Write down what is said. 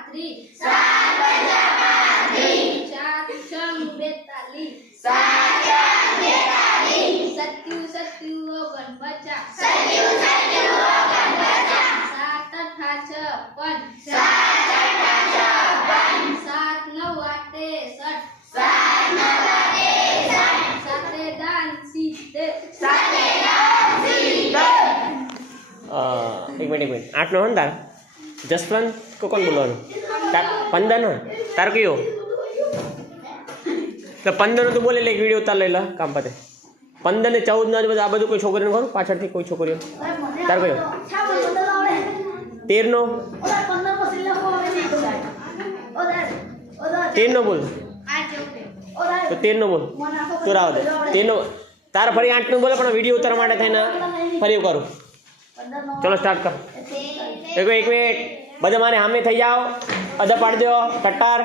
35 7 5 35 4 6 42 7 7 49 एक minute 8 no तार जसवंत को कौन बोलो 15 नो तार क्यों तो 15 नो तो बोले एक वीडियो उतार लेला काम पते 15 ने 14 ना आ बधु कोई छोकरी ने खરું પાછળથી કોઈ છોકરીઓ તાર કયો 13 નો 13 નો બોલ તો 13 નો બોલ તો રાવ દે 13 નો તાર ફરી 8 નો બોલે પણ વિડિયો ઉતારવા માટે થઈને ફરી કરું चलो स्टार्ट कर देखो एक मिनट बधे मारे सामे थई जाओ अदा पाड़ दो टट्टार